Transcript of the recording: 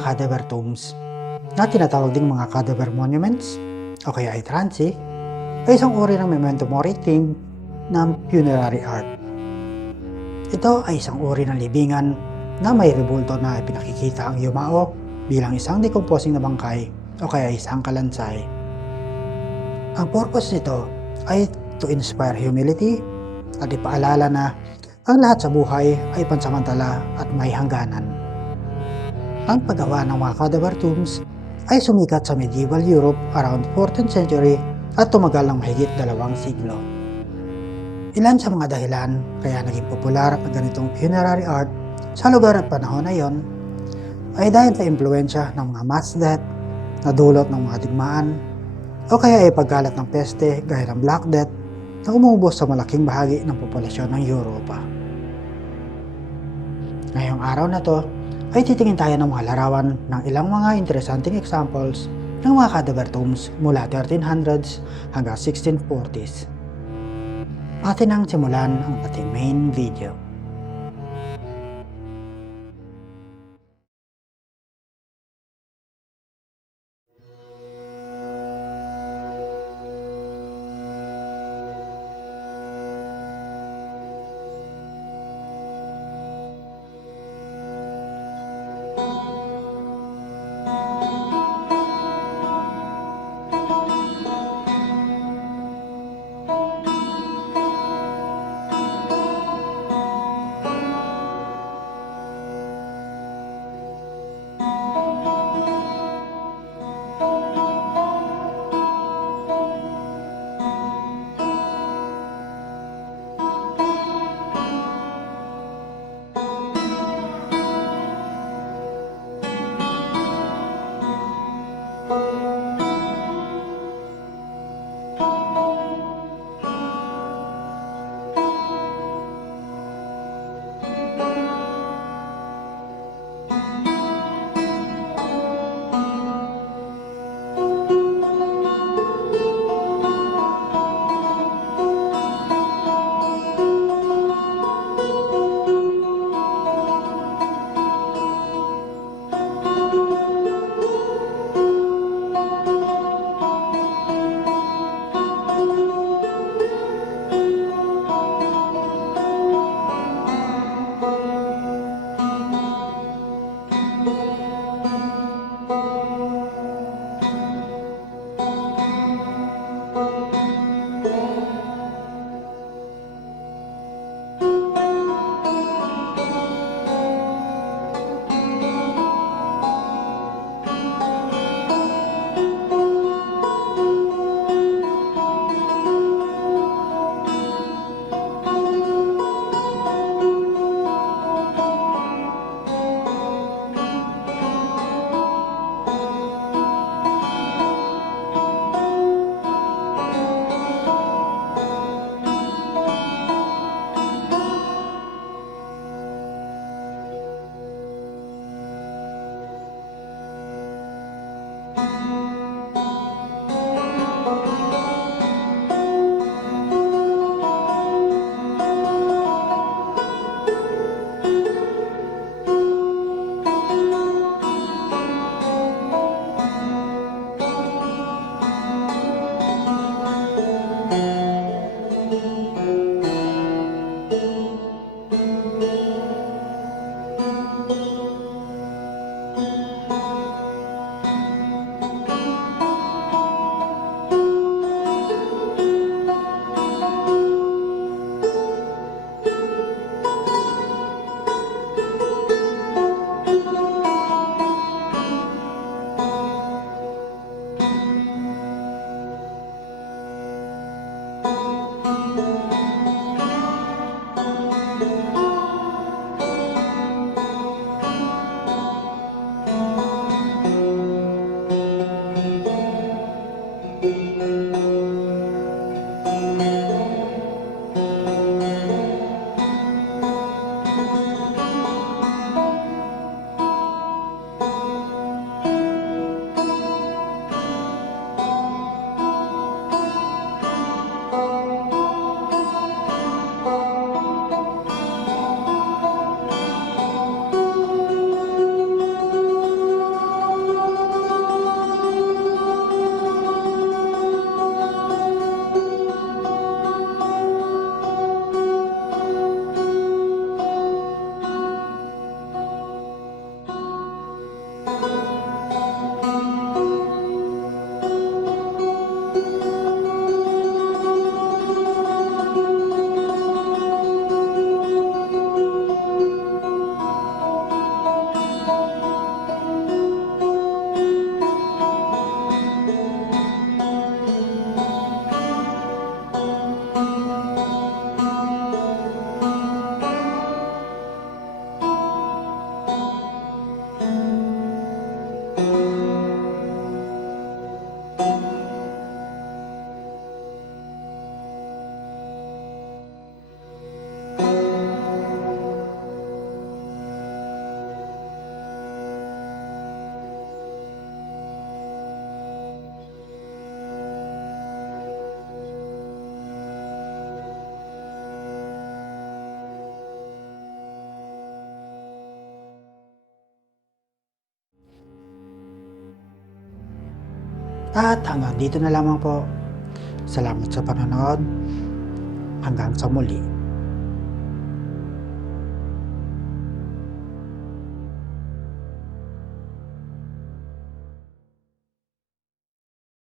mga cadaver tombs, na tinatawag ding mga cadaver monuments o kaya ay transi, ay isang uri ng memento mori theme ng funerary art. Ito ay isang uri ng libingan na may rebulto na ipinakikita ang yumao bilang isang decomposing na bangkay o kaya isang kalansay. Ang purpose nito ay to inspire humility at ipaalala na ang lahat sa buhay ay pansamantala at may hangganan. Ang paggawa ng mga cadaver tombs ay sumikat sa medieval Europe around 14th century at tumagal ng mahigit 2 siglo. Ilan sa mga dahilan kaya naging popular ang ganitong funerary art sa lugar at panahon na iyon ay dahil sa impluensya ng mga mass death na dulot ng mga digmaan o kaya ay pagkalat ng peste gaya ng Black Death na umubos sa malaking bahagi ng populasyon ng Europa. Ngayong araw na to ay titingin tayo ng mga larawan ng ilang mga interesanting examples ng mga cadaver tombs mula 1300s hanggang 1640s. Atin ang simulan ang ating main video. At hanggang dito na lamang po. Salamat sa panonood. Hanggang sa muli.